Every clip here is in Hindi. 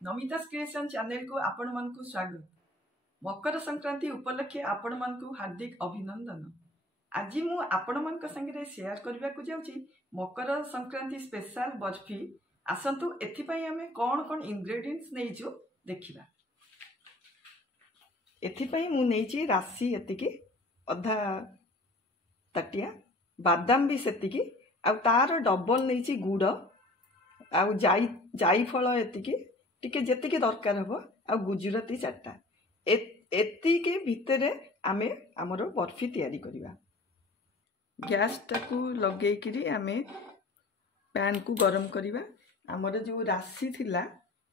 नमिता's क्रिएशन चैनल को आपण मन को स्वागत। मकर संक्रांति उपलक्षे आपण मन को हार्दिक अभिनंदन। आज मु आपण मन को संगे शेयर करबा को जाउची मकर संक्रांति स्पेशल बर्फी। आसंतु एथि पई हमें कोन कोन इंग्रेडिएंट्स नेइछु देखिबा। एथि पई मु नेइची राशि एतिकी अधा तटिया, बादाम भी सेतिकी आ तार डबल नेइची गुड़ आ जाई फल एतिकी टिके जेतिकी दरकार हबो आ गुजराती चारटा एतिके भितरे आमे हमर बर्फी तैयारी करिबा। गैस टाकू लगे किरी आमे पैन को गरम करिबा। हमर जो राशि थिला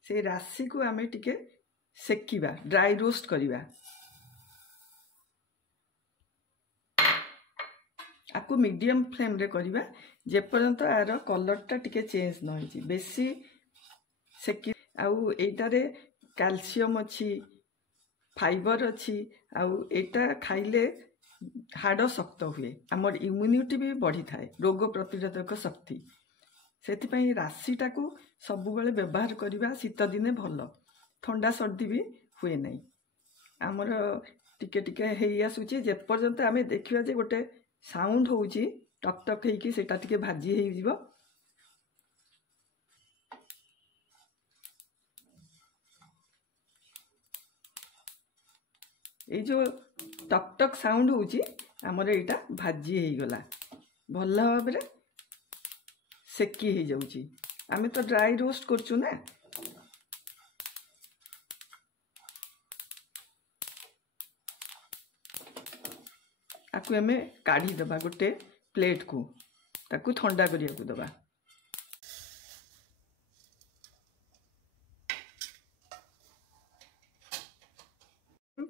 से राशि को आमे टिके सेकिबा, ड्राई रोस्ट करिबा। आकु मीडियम फ्लेम रे करिबा जे पर्यंत आर कलर टा टिके चेंज न होई। बेसी सेकी आउ एटारे कैल्शियम अच्छी, फाइबर अच्छी, आउ एटा खाइले हाड़ शक्त हुए, आमर इम्यूनिटी भी बढ़ी थाए, रोग प्रतिरोधक शक्ति। सेति पई राशिटा को सबुबले व्यवहार करिबा शीत दिने भल, ठंडा सर्दी भी हुए नहीं। आमर टिके टिके हेई आसुची जे पर्यंत आमे देखिबा जे गोटे साउंड होउची टक टक हेकी सेटा टिके भाजी हेई जिवो। ये जो टक टक साउंड होउची हमर एटा भाजी हेई गला, भल भाबरे सेकी हेई जाउची। आमे तो ड्राई रोस्ट करचु ना। आकु हमें काढ़ी दबा गोटे प्लेट को, ताकू ठंडा करिया को दबा।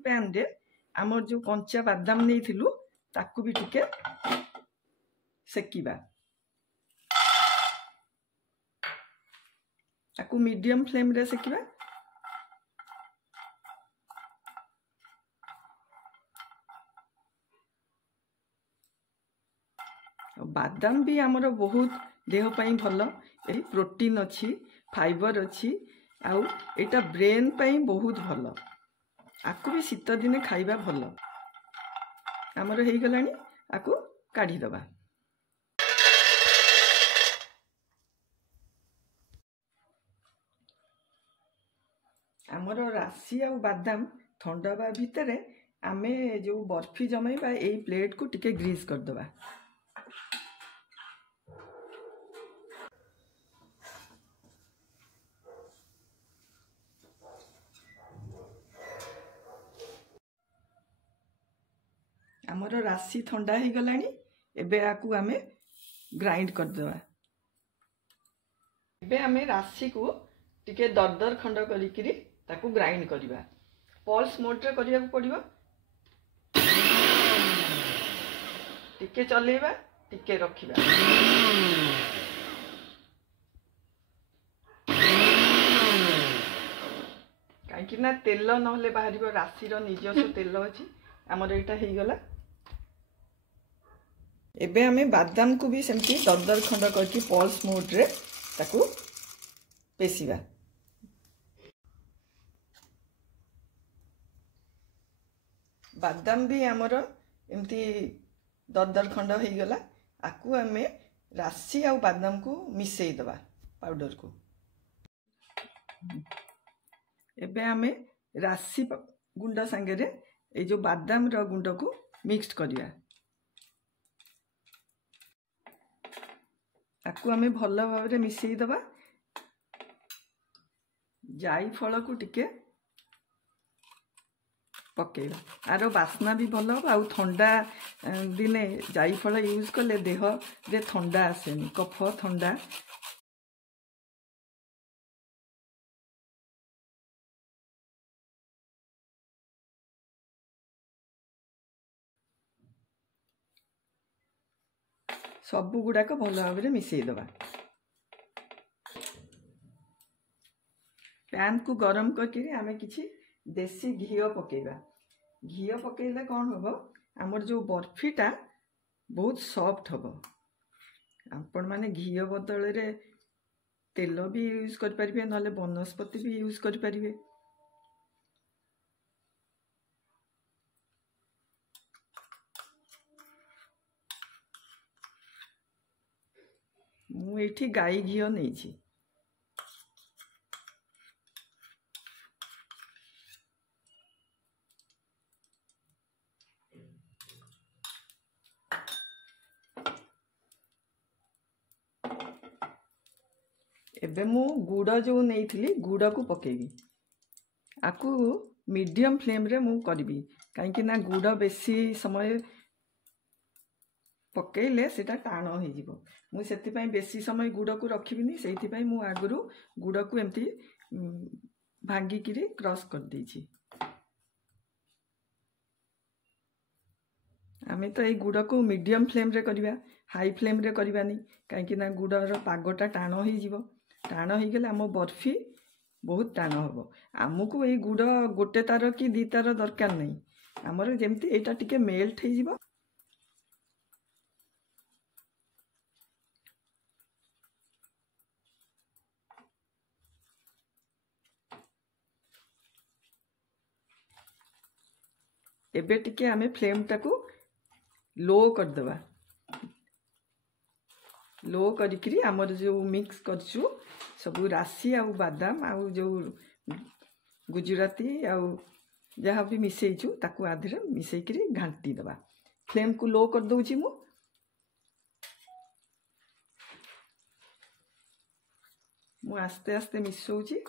पैन रे आमर जो कंचा बादाम नहीं थिलु ताकू भी टिके सेकिबा। ताकू मीडियम फ्लेम रे सेकिबा। बादाम भी आमर बहुत देह पई भल, ए प्रोटीन अच्छी, फाइबर अच्छी, आउ एटा ब्रेन पई बहुत भल। आकु भी शीत दिने खाइबा भल। आमर हेई गलानी, आकु काढ़ी दबा। आमर राशि आ बादाम ठंडा बा भितरे आमे जो बर्फी जमाइबा एई प्लेट को टिके ग्रीस कर दबा। आमर राशि ठंडा ही गलानी, एबे आकु आमे ग्राइंड कर दबा। एबे आमे राशि को टिके दरदर खंड करिकिरी ताकू ग्राइंड करिबा। पल्स मोड रे करिया को पड़िबो। टिके चलेबा, टिके रखिबा। काईकि ना तेल नहले बाहरिबो, राशि रो निजस्व तेल अछि। आमर एटा हेई गला। एबे हमें बादाम को भी सेमती दरदर खंड करके पल्स मोड रे ताकू पेसिबा। बादाम भी आमर एमती दरदर खंड हो गला। आकु हमें राशि आ बादाम को मिसई दबा पाउडर को। एबे हमें राशि गुंड संगे रे ए जो बादाम रो गुंड को मिक्स करिया। ताकू हमें भल भाव में मिसई दबा। जाई फल को टिके पकेबा, आरो बास्ना भी भल हो। आ ठंडा दिने जाई फल यूज कले देह रे ठंडा आसेनी, कफ ठंडा सबु गुड़ाक भल भाव में मिसई दबा। पैन को गरम करके आमे किछि देसी घी पकेबा। घी पकेले कौन हम, आमर जो बर्फीटा बहुत सॉफ्ट हम। आपण माने घी बदल रे तेल भी यूज करें ना वनस्पति भी यूज करें। मुझे गाई घी नहीं एबे मु गुड़ जो नहीं गुड़ को पकेबी आपको मीडियम फ्लेम रे मु करी कहीं ना गुड़ बेसी समय पकेले सेटा टाण हो मुझे बेसी समय गुड़ को रखी से आगु गुड़ को एमती भांगिकी क्रश कर देछि। आमे तो ये गुड़ को मीडियम फ्लेम रे करिबा हाई फ्लेम रे करबानी कहीं ना गुड़र पागटा टाण हो टाण हो गले आम बर्फी बहुत टाण हम आमको ये गुड़ गोटे तार कि दी तार दरकार नहीं आमर जमती एटा टिके मेल्ट हो एबे टिके आमे फ्लेम टाकू लो करदेवा लो करी आमर जो मिक्स करछु सब राशि आउ बादाम आउ जो गुजराती आउ जहाँ भी मिसईचु ताकू आधे मिसईकरी घांटी दबा फ्लेम को लो कर दउची मु आस्ते आस्ते मिसौची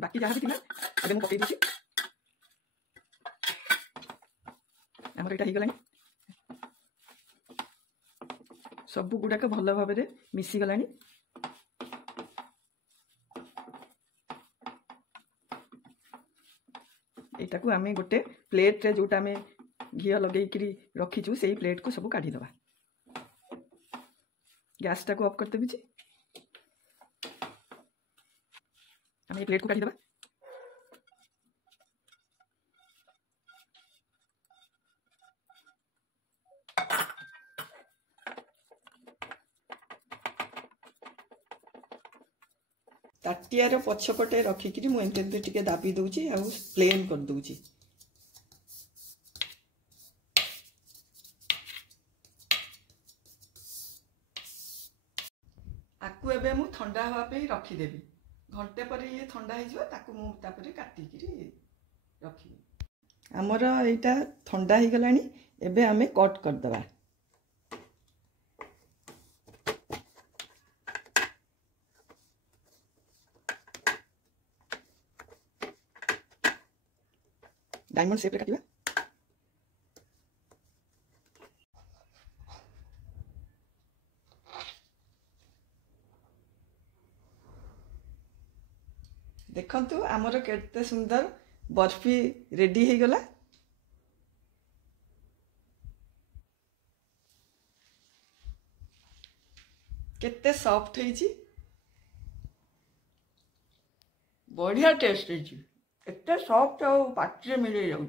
बाकी जहाँ भी थी ना मुझे पकई दी आमर यहाँ हो गला सब गुड़ाक भल भाव में मिसीगला यहाँ को आम गोटे प्लेट रे जोटा आम घी लगे रखीचु से प्लेट को सब काढ़ीदे गैस टाक ऑफ करते भी आम प्लेट को काढ़ीदे ताटियार पछपटे रखिकी मुझे टे दाबी दूची आ प्लेन कर दूची आपको एबे मु ठंडा हवा पे रखीदेवी घंटे पर ये ठंडा हो काटिकी रखी आमर यहाँ ठंडा हो गला एबे आमे कट करदबा डायमंड शेप रे काटिबा देखंतु आमर केते सुंदर बर्फी रेडी हो गला केते सॉफ्ट होईची बढ़िया टेस्ट होईची एते सॉफ्ट आ पाटी मिले जाऊ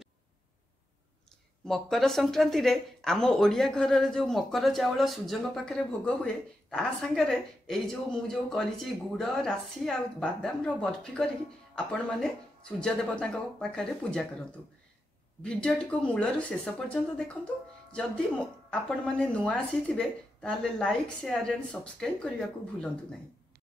मकर संक्रांति रे आम ओडिया घर जो मकर चावल सूर्य पाखे भोग हुए ता सांगरे एई जो मु जो करिछि गुड़ राशि आ बादाम रो बर्फी करी आपण माने सूर्य देवता पाखे पूजा करतु भिडियोटी को मूलरू शेष पर्यंत देखंतु जदि आपण माने नुआ आसी थिबे ताले लाइक शेयर एंड सब्सक्राइब करने को भूलंतु नहीं।